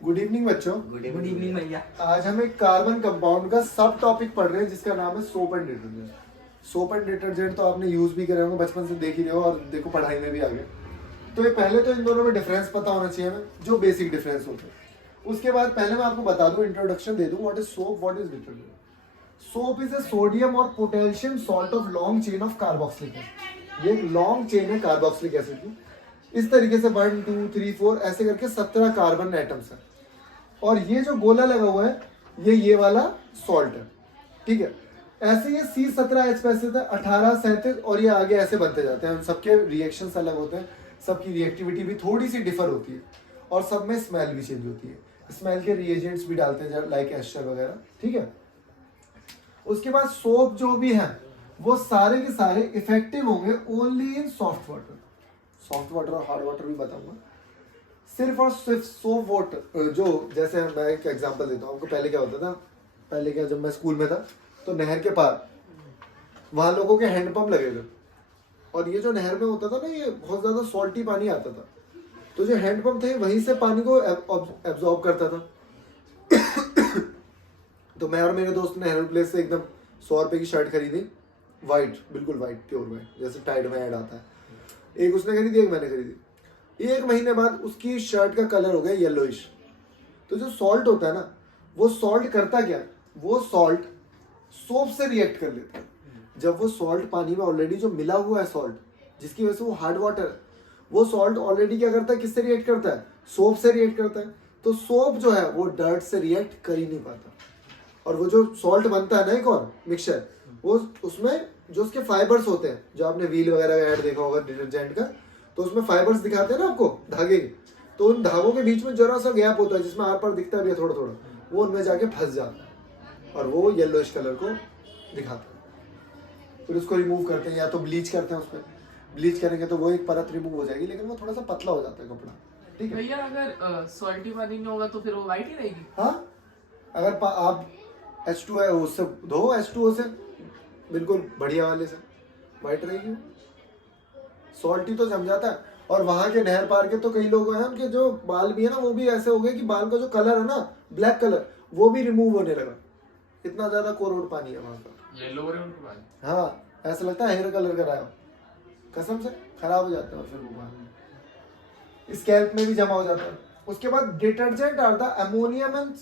Good evening बच्चों। Good evening भैया। आज हम एक कार्बन कंपाउंड का सब टॉपिक पढ़ रहे हैं जिसका नाम है soap and detergent. Soap and detergent तो आपने यूज भी करे होंगे, बचपन से देख ही रहे हो और देखो पढ़ाई में भी आ गए। तो ये पहले तो इन दोनों में डिफरेंस पता होना चाहिए हमें, जो बेसिक डिफरेंस होते हैं। उसके बाद पहले मैं आपको बता दूं, इंट्रोडक्शन दे दूं, what is soap, what is detergent. Soap is a sodium और potassium salt of long chain of carboxylic acid. ये एक लॉन्ग चेन है कार्बोक्सिलिक एसिड की। इस तरीके से 1 2 3 4 ऐसे करके 17 कार्बन एटम्स है और ये जो गोला लगा हुआ है ये वाला सॉल्ट है, ठीक है। ऐसे ये C17H है 18 37 और ये आगे ऐसे बनते जाते हैं। सबके रिएक्शंस अलग होते हैं, सबकी रिएक्टिविटी भी थोड़ी सी डिफर होती है और सब में स्मेल भी चेंज होती है। स्मेल के रिएजेंट्स भी डालते हैं लाइक एस्टर वगैरह, ठीक है। उसके बाद सोप जो भी है वो सारे के सारे इफेक्टिव होंगे only in soft water. Soft water और हार्ड वाटर भी बताऊंगा। सिर्फ और सिर्फ सोप वाटर, जो जैसे मैं एक एग्जांपल देता हूँ आपको। पहले क्या होता था, पहले क्या, जब मैं स्कूल में था तो नहर के पार वहां लोगों के हैंडपंप लगे थे और ये जो नहर में होता था ना, ये बहुत ज्यादा सॉल्टी पानी आता था। तो जो हैंडपंप थे वहीं से पानी को एब्जॉर्ब करता था। तो मैं और मेरे दोस्त ने हेरल प्लेस से एकदम 100 रुपए की शर्ट खरीदी, वाइट, बिल्कुल वाइट, प्योर वाइट, जैसे टाइड में ऐड आता है। एक उसने खरीदी, एक मैंने खरीदी। 1 महीने बाद उसकी शर्ट का कलर हो गया येलोइश। तो जो सॉल्ट होता है ना, वो सॉल्ट करता क्या, वो सॉल्ट सोप से रिएक्ट कर लेता है। जब वो सॉल्ट पानी में ऑलरेडी जो मिला हुआ है सॉल्ट, जिसकी वजह से वो हार्ड वाटर है, वो सॉल्ट ऑलरेडी क्या करता है, किससे रिएक्ट करता है, सोप से रिएक्ट करता है। तो सोप जो है वो डर्ट से रिएक्ट कर ही नहीं पाता और वो जो सॉल्ट बनता है ना एक और मिक्सचर, वो उसमें जो उसके फाइबर्स होते हैं, जो आपने व्हील वगैरह का ऐड देखा होगा डिटर्जेंट का, तो उसमें फाइबर्स दिखाते हैं ना आपको, धागे के। तो उन धागों के बीच में जरा सा गैप होता है जिसमें आर पार दिखता भी है थोड़ा थोड़ा, वो उनमें जाके फंस जाता है और वो येलोइश कलर को दिखाता है। फिर उसको रिमूव करते हैं, या तो ब्लीच करते हैं उस पर। ब्लीच करेंगे तो वो एक परत रिमूव हो जाएगी, लेकिन वो थोड़ा सा पतला हो जाता है कपड़ा, ठीक है भैया। अगर सॉल्टी पानी में होगा तो फिर वो वाइट ही रहेगी। हाँ, अगर आप H2 है उससे धो, H2O से बिल्कुल बढ़िया वाले से, वाइट रहेगी। सॉल्टी तो जम जाता है। और वहां के नहर पार के तो कई लोग हैं, उनके जो बाल भी है ना, वो भी ऐसे हो गए कि बाल का जो कलर है ना, ब्लैक कलर, वो भी रिमूव होने लगा। इतना ज्यादा कोरोड पानी है वहां का। येलो हो रहे हैं उनके बाल। हाँ, ऐसा लगता है हेयर कलर कराया, कसम से खराब हो जाता है। और फिर वो बाल स्कैल्प में भी जमा हो जाता है। उसके बाद detergent are the ammonium and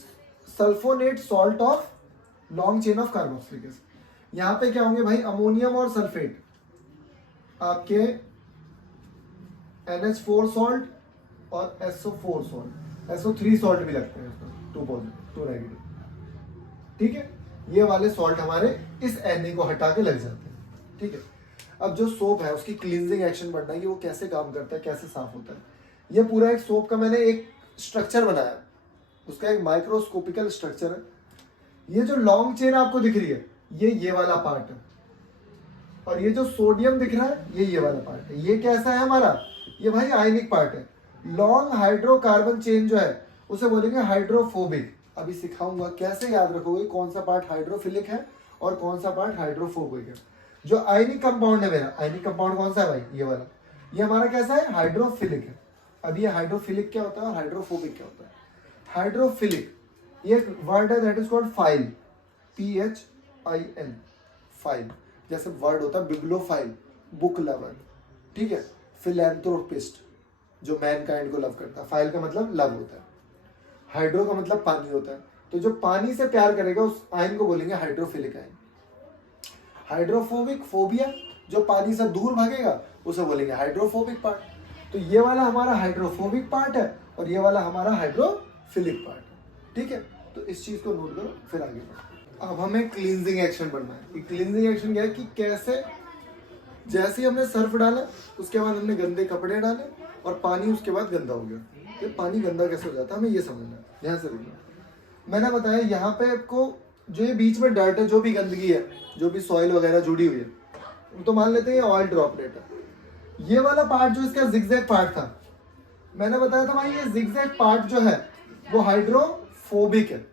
sulphonate salt of long chain of carboxylic acid. यहाँ पे क्या होंगे भाई, अमोनियम और सल्फेट, आपके NH4 सॉल्ट और SO4 सॉल्ट, SO3 सॉल्ट भी लगते हैं इसमें, 2 पॉजिटिव 2 नेगेटिव, ठीक है। ये वाले सॉल्ट हमारे इस Na को हटा के लग जाते हैं, ठीक है। अब जो सोप है उसकी क्लींजिंग एक्शन बढ़ना है कि वो कैसे काम करता है, कैसे साफ होता है। ये पूरा एक सोप का मैंने एक स्ट्रक्चर बनाया, उसका एक माइक्रोस्कोपिकल स्ट्रक्चर है। ये जो लॉन्ग चेन आपको दिख रही है, ये वाला पार्ट है और ये जो सोडियम दिख रहा है ये वाला पार्ट है। ये कैसा है हमारा, ये भाई आयनिक पार्ट है। लॉन्ग हाइड्रोकार्बन चेन जो है उसे बोलेंगे हाइड्रोफोबिक। अभी सिखाऊंगा कैसे याद रखोगे कौन सा पार्ट हाइड्रोफिलिक है और कौन सा पार्ट हाइड्रोफोबिक है। जो आयनिक कंपाउंड है मेरा, आयनिक कंपाउंड कौन सा है भाई, ये वाला, ये हमारा कैसा है, हाइड्रोफिलिक है। अब ये हाइड्रोफिलिक क्या होता है और हाइड्रोफोबिक क्या होता है। हाइड्रोफिलिक ये वर्ड है that is called file, PHIL, file. जैसे वर्ड होता है बिब्लोफाइल, बुक लवर, ठीक है। फिलैंथ्रोपिस्ट, जो मैनकाइंड को लव करता है। फाइल का मतलब लव होता है, हाइड्रो का मतलब पानी होता है। तो जो पानी से प्यार करेगा उस आयन को बोलेंगे हाइड्रोफिलिक आयन। हाइड्रोफोबिक, फोबिया, जो पानी से दूर भागेगा उसे बोलेंगे हाइड्रोफोबिक पार्ट। तो ये वाला हमारा हाइड्रोफोबिक पार्ट है और ये वाला हमारा हाइड्रोफिलिक पार्ट है, ठीक है। तो इस चीज को नोट करो, फिर आगे बढ़ो। अब हमें क्लींजिंग एक्शन बढ़ना है। क्लींजिंग एक्शन क्या है कि कैसे, जैसे ही हमने सर्फ डाला उसके बाद हमने गंदे कपड़े डाले और पानी उसके बाद गंदा हो गया। ये पानी गंदा कैसे हो जाता है, हमें ये समझना है। ध्यान से देखना, मैंने बताया यहाँ पे आपको जो ये बीच में डर्ट है, जो भी गंदगी है, जो भी सॉइल वगैरह जुड़ी हुई है, तो मान लेते हैं ये ऑयल ड्रॉपलेट है। ये वाला पार्ट जो इसका जिगजैग पार्ट था, मैंने बताया था भाई ये जिगजैग पार्ट जो है वो हाइड्रोफोबिक है।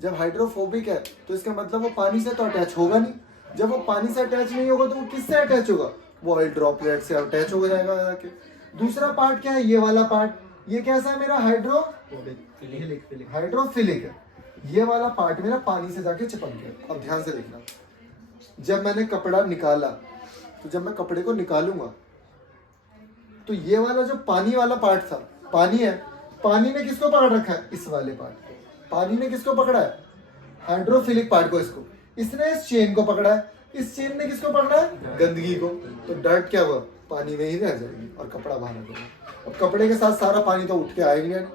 जब हाइड्रोफोबिक है तो इसका मतलब वो पानी से तो अटैच होगा नहीं। जब वो पानी से अटैच नहीं होगा तो वो किससे अटैच होगा, वो ऑयल ड्रॉपलेट से अटैच हो जाएगा जाके। दूसरा पार्ट क्या है, ये वाला पार्ट, ये कैसा है मेरा, हाइड्रोफिलिक हाइड्रोफिलिक है। ये वाला पार्ट मेरा पानी से जाके चिपक गया। अब ध्यान से देखना, जब मैंने कपड़ा निकाला, तो जब मैं कपड़े को निकालूंगा तो ये वाला जो पानी वाला पार्ट था, पानी है, पानी ने किसको पकड़ रखा है? इस वाले पार्ट को। पानी ने किसको पकड़ा है? हाइड्रोफिलिक पार्ट को। इसको, इसने इस चेन को पकड़ा है, इस चेन ने किसको पकड़ा है? गंदगी को। तो डर्ट क्या हुआ? पानी में ही रह जाएगी और कपड़ा बाहर आ जाएगा। अब कपड़े के साथ सारा पानी तो उठ के आएगा नहीं,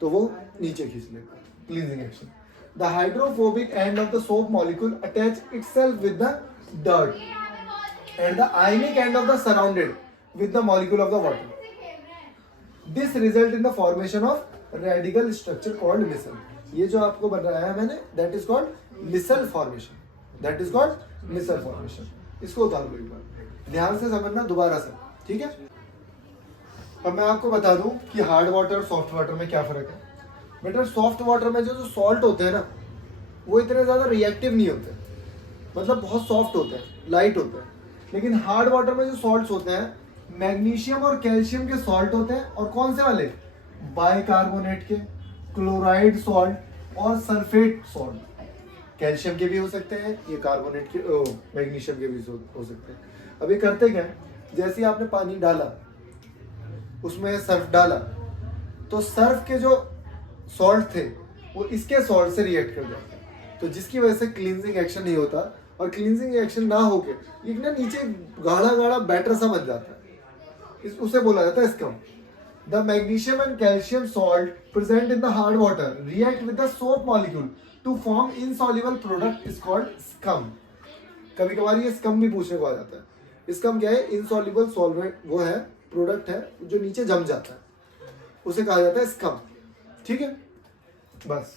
तो वो नीचे खींच लेगा। Cleansing action. The hydrophobic end of the soap molecule attach itself with the dirt, and the ionic end of the surrounded with the molecule of the water. This result in the formation of radical structure called micelle. ये जो आपको बताया है मैंने, that is called micelle formation. That is called micelle formation. इसको उतार लो एक बार, ध्यान से समझना दोबारा से, ठीक है? अब मैं आपको बता दूं कि हार्ड वाटर और सॉफ्ट वाटर में क्या फर्क है। बेटा सॉफ्ट वाटर में जो सॉल्ट होते हैं ना, वो इतने ज़्यादा रिएक्टिव नहीं होते, मतलब बहुत सॉफ्ट होते हैं, लाइट होते हैं। लेकिन हार्ड वाटर में जो सॉल्ट्स होते हैं, मैग्नीशियम और कैल्शियम के सॉल्ट होते हैं। और कौन से वाले? बाइकार्बोनेट के, क्लोराइड सॉल्ट और सल्फेट सॉल्ट। कैल्शियम के भी हो सकते हैं, ये कार्बोनेट के, मैग्नीशियम के भी हो सकते हैं। अब ये करते क्या है, जैसे ही आपने पानी डाला, उसमें सर्फ डाला, तो सर्फ के जो सॉल्ट थे वो इसके सॉल्ट से रिएक्ट कर जाते हैं, तो जिसकी वजह से क्लींजिंग एक्शन नहीं होता। और क्लींजिंग एक्शन ना होके एक ना नीचे गाढ़ा गाढ़ा बैटर सा बन जाता है, उसे बोला जाता है scum. The magnesium and calcium salt present in the hard water react with the soap molecule to form insoluble product is called scum. कभी कभार ये स्कम भी पूछने को आ जाता है। स्कम क्या है? इनसॉल्युबल सॉल्वेंट, वो है प्रोडक्ट है जो नीचे जम जाता है, उसे कहा जाता है स्कम। ठीक है, बस।